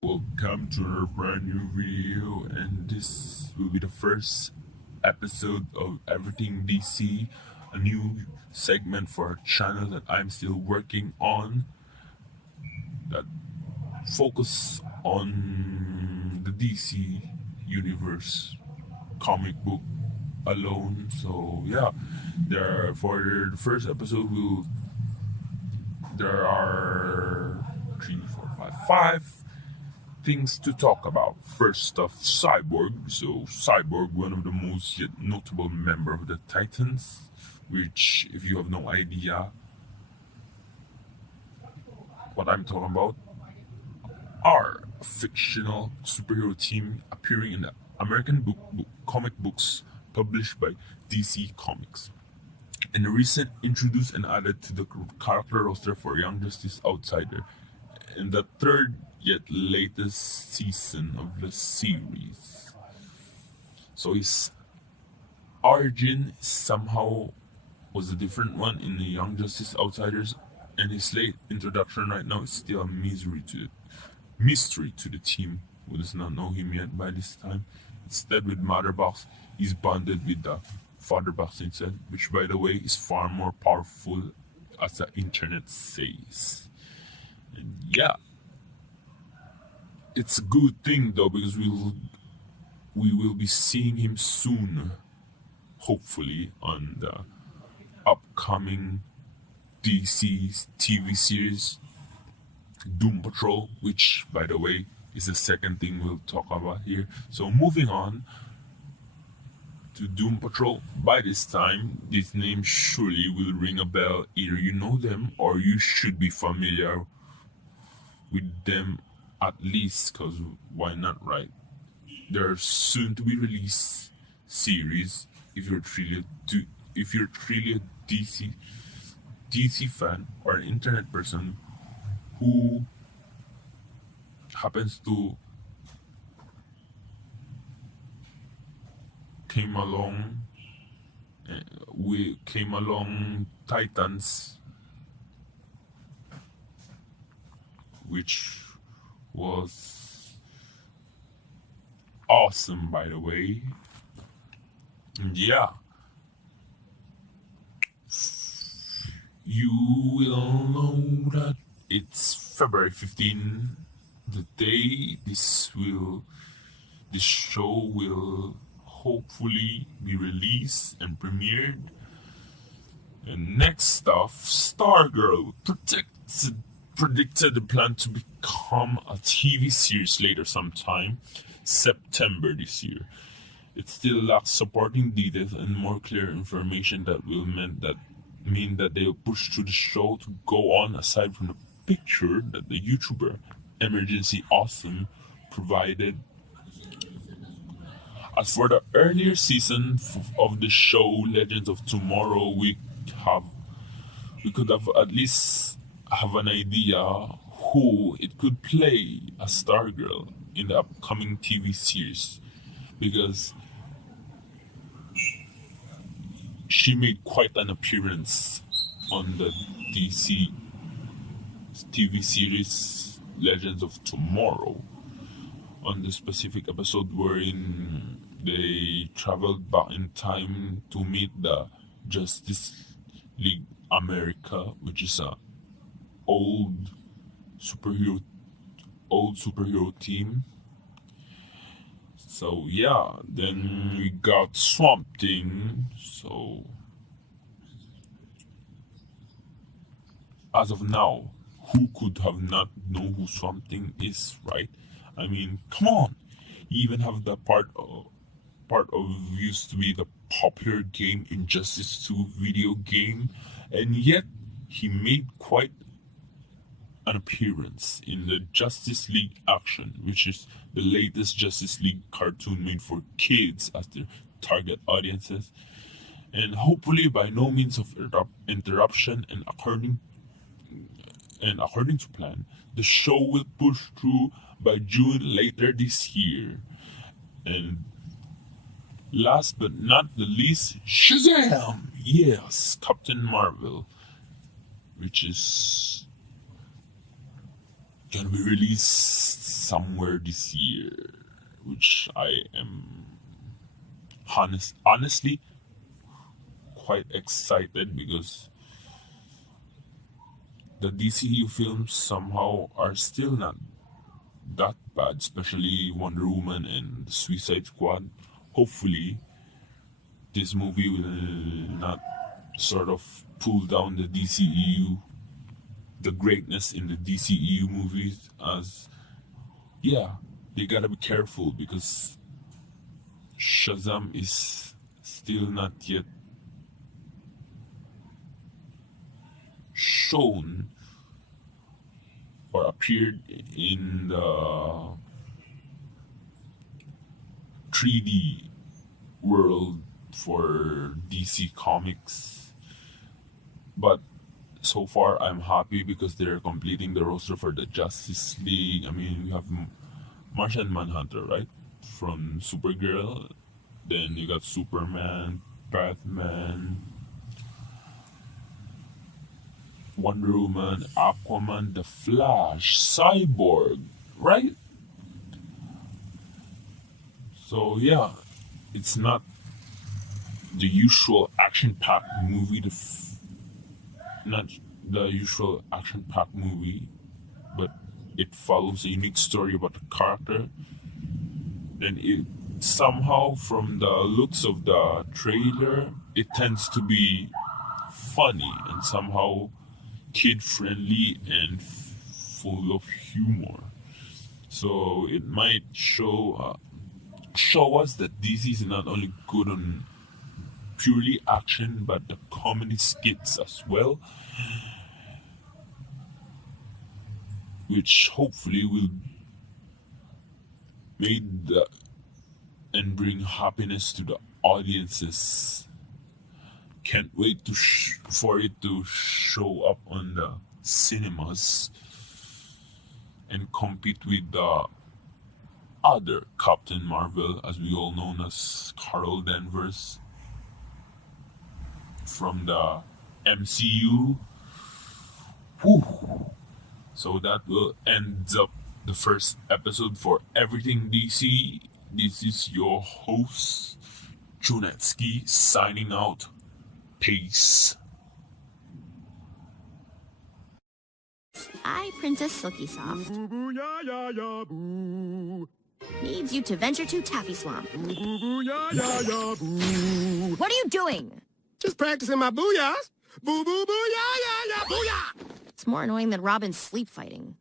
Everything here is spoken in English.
Welcome to another brand new video, and this will be the first episode of Everything DC, a new segment for our channel that I'm still working on that focus on the DC universe comic book alone. So yeah, there for the first episode there are three, four, five things to talk about. First off, Cyborg. So, Cyborg, one of the most yet notable member of the Titans, which, if you have no idea what I'm talking about, are a fictional superhero team appearing in the American comic books published by DC Comics. And the recent introduced and added to the character roster for Young Justice Outsider in the third yet latest season of the series. So his origin somehow was a different one in the Young Justice Outsiders, and his late introduction right now is still a mystery to the team who does not know him yet by this time. Instead, with Mother Box, he's bonded with the Father Box instead, which by the way is far more powerful as the internet says. And yeah, it's a good thing though, because we will be seeing him soon, hopefully, on the upcoming DC TV series Doom Patrol, which by the way is the second thing we'll talk about here. So moving on to Doom Patrol. By this time, this name surely will ring a bell. Either you know them or you should be familiar with them at least, because why not, right? Their soon to be released series. If you're truly a DC fan or an internet person who happens to came along Titans, which was awesome, by the way. And yeah, you will know that it's February 15, the day this show will hopefully be released and premiered. And next off, Stargirl predicted the plan to become a TV series later sometime September this year. It still lacks supporting details and more clear information that will mean that they'll push through the show to go on, aside from the picture that the YouTuber Emergency Awesome provided. As for the earlier season of the show Legends of Tomorrow, we could have at least have an idea who it could play as Stargirl in the upcoming TV series, because she made quite an appearance on the DC TV series Legends of Tomorrow, on the specific episode wherein they traveled back in time to meet the Justice League America, which is a old superhero team. So yeah, then we got Swamp Thing. So as of now, who could have not known who Swamp Thing is, right? I mean, come on. You even have the part of used to be the popular game Injustice 2 video game, and yet he made quite an appearance in the Justice League Action, which is the latest Justice League cartoon made for kids as their target audiences. And hopefully by no means of interruption and according to plan, the show will push through by June later this year. And last but not the least, Shazam! Yes, Captain Marvel, which is gonna be released somewhere this year, which I am honestly quite excited because the DCU films somehow are still not that bad, especially Wonder Woman and the Suicide Squad. Hopefully, this movie will not sort of pull down the DCEU, the greatness in the DCEU movies, as yeah, they gotta be careful because Shazam is still not yet shown or appeared in the 3D world for DC Comics. But so far, I'm happy because they're completing the roster for the Justice League. I mean, we have Martian Manhunter, right? From Supergirl. Then you got Superman, Batman, Wonder Woman, Aquaman, The Flash, Cyborg, right? So yeah, it's not the usual action-packed movie, not the usual action-packed movie, but it follows a unique story about the character. And it somehow, from the looks of the trailer, it tends to be funny and somehow kid-friendly and full of humor. So it might show us that DC is not only good on purely action, but the comedy skits as well, which hopefully will and bring happiness to the audiences. Can't wait for it to show up on the cinemas and compete with the other Captain Marvel, as we all know as Carol Danvers from the MCU. Whew. So that will end up the first episode for Everything DC. This is your host, Jonetzki, signing out. Peace. I, Princess Silky Soft, needs you to venture to Taffy Swamp. What are you doing? Just practicing my booyahs. Boo boo boo ya ya ya booyah. It's more annoying than Robin's sleep fighting.